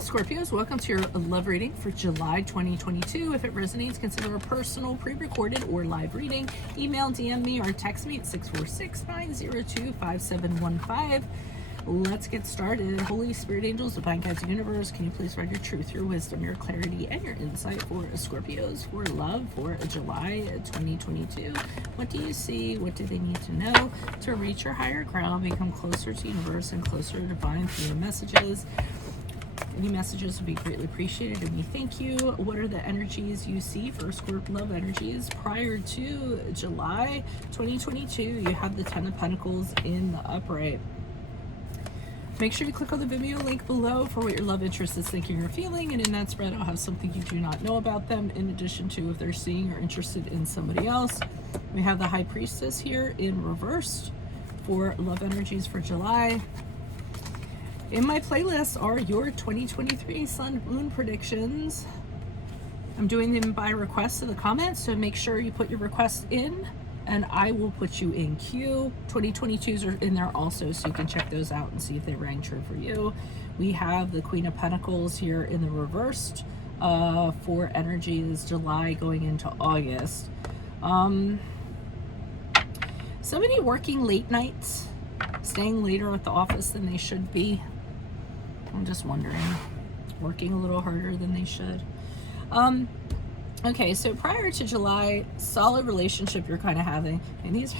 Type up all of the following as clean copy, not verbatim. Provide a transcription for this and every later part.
Scorpios, welcome to your love reading for July 2022. If it resonates, consider a personal, pre-recorded, or live reading. Email, DM me, or text me at 646-902-5715. Let's get started. Holy Spirit, angels, divine guides, universe, can you please provide your truth, your wisdom, your clarity, and your insight for Scorpios, for love, for July 2022? What do you see? What do they need to know to reach your higher ground, become closer to universe and closer to divine through your messages? Any messages would be greatly appreciated, and we thank you. What are the energies you see for Scorpio love energies prior to July 2022? You have the Ten of Pentacles in the upright. Make sure you click on the Vimeo link below for what your love interest is thinking or feeling, and in that spread I'll have something you do not know about them, in addition to if they're seeing or interested in somebody else. We have the High Priestess here in reversed for love energies for July. In my playlist are your 2023 Sun Moon predictions. I'm doing them by request in the comments, so make sure you put your requests in and I will put you in queue. 2022s are in there also, so you can check those out and see if they rang true for you. We have the Queen of Pentacles here in the reversed for energies July going into August. Somebody working late nights, staying later at the office than they should be. I'm just wondering, working a little harder than they should. Okay, so prior to July, solid relationship you're kind of having, and these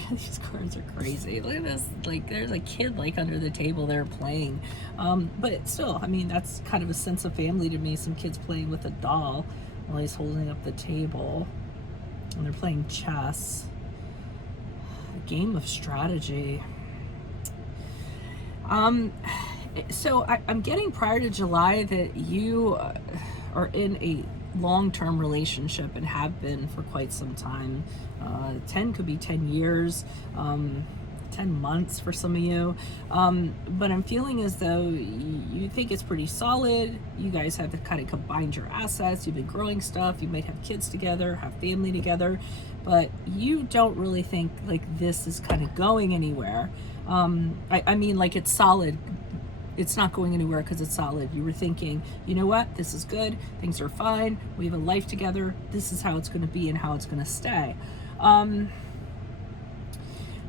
cards are crazy. Look at this, like there's a kid like under the table there playing, but still, I mean, that's kind of a sense of family to me. Some kids playing with a doll while he's holding up the table, and they're playing chess, a game of strategy. So I'm getting prior to July that you are in a long-term relationship and have been for quite some time. 10 could be 10 years, 10 months for some of you. But I'm feeling as though you think it's pretty solid. You guys have kind of combined your assets. You've been growing stuff. You might have kids together, have family together, but you don't really think like this is kind of going anywhere. I mean, like it's solid. It's not going anywhere because it's solid. You were thinking, you know what, this is good, things are fine, we have a life together, this is how it's going to be and how it's going to stay.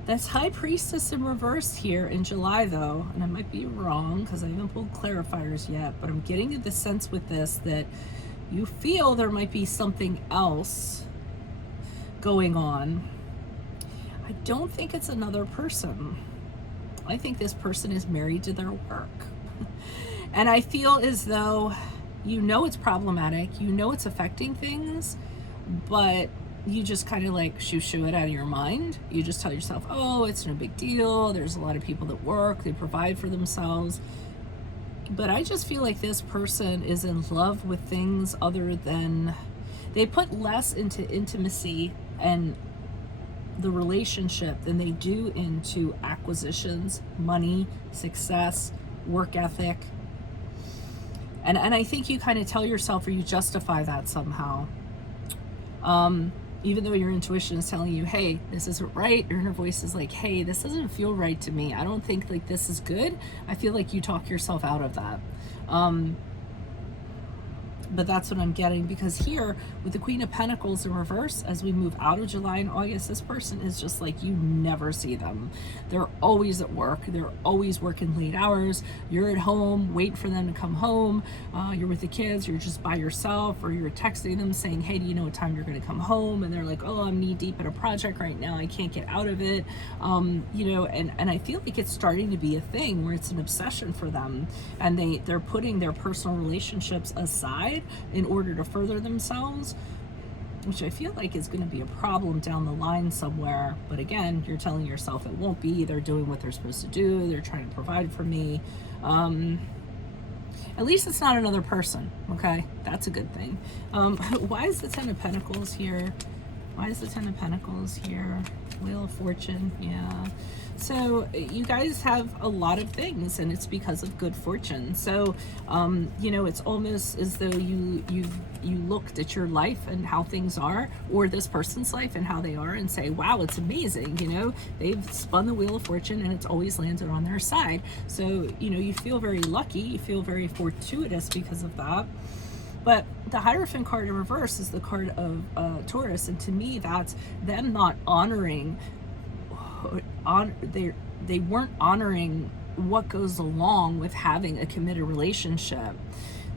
That's High Priestess in reverse here in July though, and I might be wrong because I haven't pulled clarifiers yet, but I'm getting the sense with this that you feel there might be something else going on. I don't think it's another person. I think this person is married to their work. And I feel as though you know it's problematic, you know it's affecting things, but you just kind of like shoo it out of your mind. You just tell yourself, oh, it's no big deal. There's a lot of people that work, they provide for themselves. But I just feel like this person is in love with things other than, they put less into intimacy and the relationship than they do into acquisitions, money, success, work ethic. And I think you kind of tell yourself, or you justify that somehow. Even though your intuition is telling you, hey, this isn't right, your inner voice is like, hey, this doesn't feel right to me. I don't think like this is good. I feel like you talk yourself out of that. But that's what I'm getting, because here with the Queen of Pentacles in reverse, as we move out of July and August, this person is just like, you never see them. They're always at work. They're always working late hours. You're at home waiting for them to come home. You're with the kids, you're just by yourself, or you're texting them saying, hey, do you know what time you're going to come home? And they're like, oh, I'm knee deep in a project right now, I can't get out of it. You know, and I feel like it's starting to be a thing where it's an obsession for them, and they're putting their personal relationships aside in order to further themselves, which I feel like is going to be a problem down the line somewhere. But again, you're telling yourself it won't be. They're doing what they're supposed to do. They're trying to provide for me. At least it's not another person. Okay, that's a good thing. Why is the Ten of Pentacles here Why is the Ten of Pentacles here? Wheel of Fortune, yeah. So you guys have a lot of things, and it's because of good fortune. So, you know, it's almost as though you looked at your life and how things are, or this person's life and how they are, and say, wow, it's amazing. You know, they've spun the Wheel of Fortune and it's always landed on their side. So, you know, you feel very lucky, you feel very fortuitous because of that. But the Hierophant card in reverse is the card of Taurus, and to me, that's them not honoring. They weren't honoring what goes along with having a committed relationship.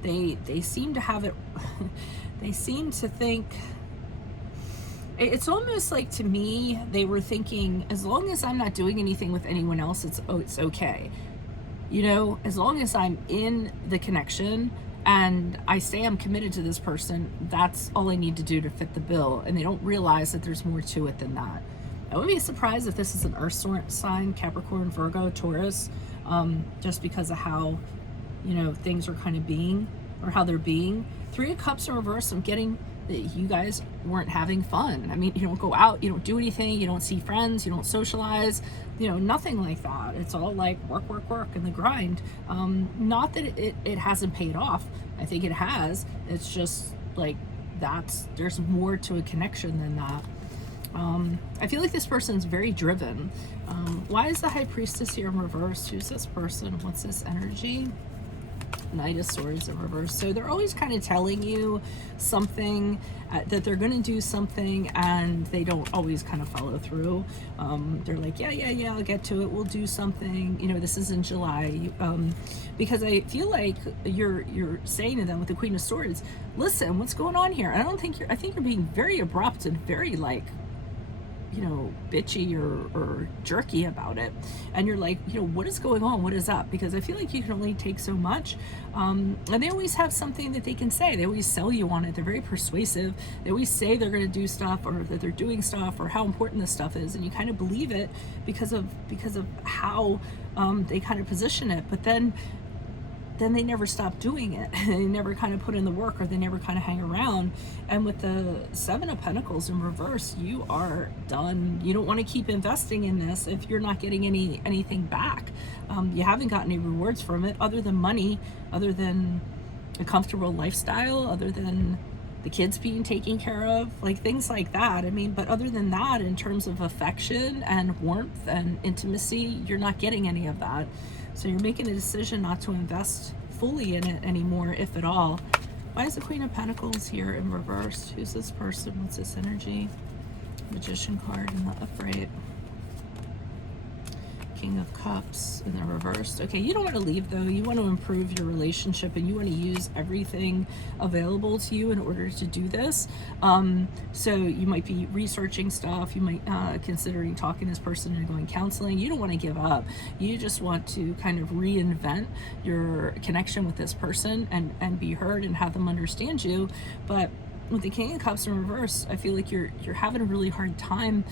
They seem to have it. They seem to think. It's almost like, to me, they were thinking, as long as I'm not doing anything with anyone else, it's okay. You know, as long as I'm in the connection and I say I'm committed to this person, that's all I need to do to fit the bill. And they don't realize that there's more to it than that. I wouldn't be surprised if this is an earth sign, Capricorn, Virgo, Taurus, just because of how, you know, things are kind of being, or how they're being. Three of Cups in reverse, I'm getting that you guys weren't having fun. I mean, you don't go out, you don't do anything, you don't see friends, you don't socialize, you know, nothing like that. It's all like work, work, work, and the grind. Not that it hasn't paid off. I think it has. It's just like, there's more to a connection than that. I feel like this person's very driven. Why is the High Priestess here in reverse? Who's this person? What's this energy? Knight of Swords in reverse. So they're always kind of telling you something, that they're going to do something, and they don't always kind of follow through. They're like, yeah, I'll get to it. We'll do something. You know, this is in July. Because I feel like you're saying to them with the Queen of Swords, listen, what's going on here? I think you're being very abrupt and very, like, you know, bitchy or jerky about it, and you're like, you know, what is going on? What is up? Because I feel like you can only take so much, and they always have something that they can say. They always sell you on it. They're very persuasive. They always say they're going to do stuff, or that they're doing stuff, or how important this stuff is, and you kind of believe it because of how they kind of position it. But then they never stop doing it. They never kind of put in the work, or they never kind of hang around. And with the Seven of Pentacles in reverse, you are done. You don't want to keep investing in this if you're not getting anything back. You haven't gotten any rewards from it, other than money, other than a comfortable lifestyle, other than the kids being taken care of, like things like that. I mean, but other than that, in terms of affection and warmth and intimacy, you're not getting any of that. So you're making a decision not to invest fully in it anymore, if at all. Why is the Queen of Pentacles here in reverse? Who's this person? What's this energy? Magician card in the upright. King of Cups in the reverse. Okay, you don't want to leave, though. You want to improve your relationship, and you want to use everything available to you in order to do this. So you might be researching stuff. You might considering talking to this person and going counseling. You don't want to give up. You just want to kind of reinvent your connection with this person and be heard and have them understand you. But with the King of Cups in reverse, I feel like you're having a really hard time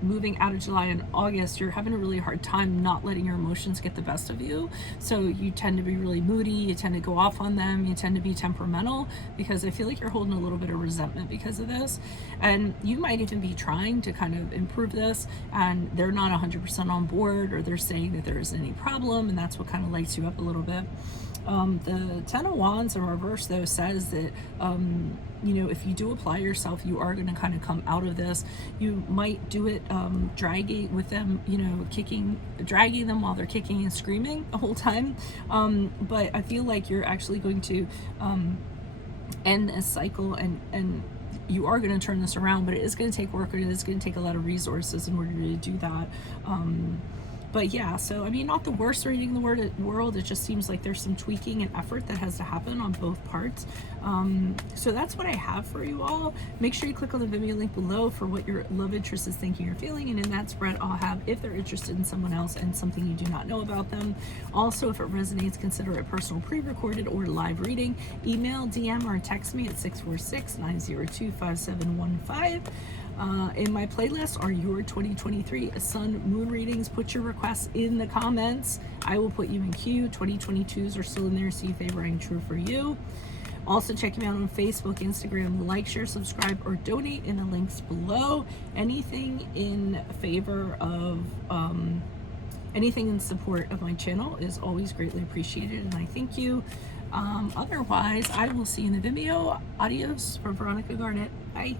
moving out of July and August. You're having a really hard time not letting your emotions get the best of you. So you tend to be really moody, you tend to go off on them, you tend to be temperamental, because I feel like you're holding a little bit of resentment because of this. And you might even be trying to kind of improve this, and they're not 100% on board, or they're saying that there isn't any problem, and that's what kind of lights you up a little bit. The Ten of Wands in reverse, though, says that, you know, if you do apply yourself, you are going to kind of come out of this. You might do it dragging with them, you know, dragging them while they're kicking and screaming the whole time. But I feel like you're actually going to end this cycle, and you are going to turn this around, but it is going to take work, and it is going to take a lot of resources in order to do that. But yeah, so I mean, not the worst reading in the world. It just seems like there's some tweaking and effort that has to happen on both parts. So that's what I have for you all. Make sure you click on the Venmo link below for what your love interest is thinking or feeling. And in that spread, I'll have if they're interested in someone else and something you do not know about them. Also, if it resonates, consider a personal pre-recorded or live reading. Email, DM, or text me at 646-902-5715. In my playlist are your 2023 Sun Moon readings. Put your requests in the comments. I will put you in queue. 2022s are still in there. See if they rang true for you. Also, check me out on Facebook, Instagram. Like, share, subscribe, or donate in the links below. Anything in favor of, anything in support of my channel is always greatly appreciated, and I thank you. Otherwise, I will see you in the Vimeo. Adios from Veronica Garnet. Bye.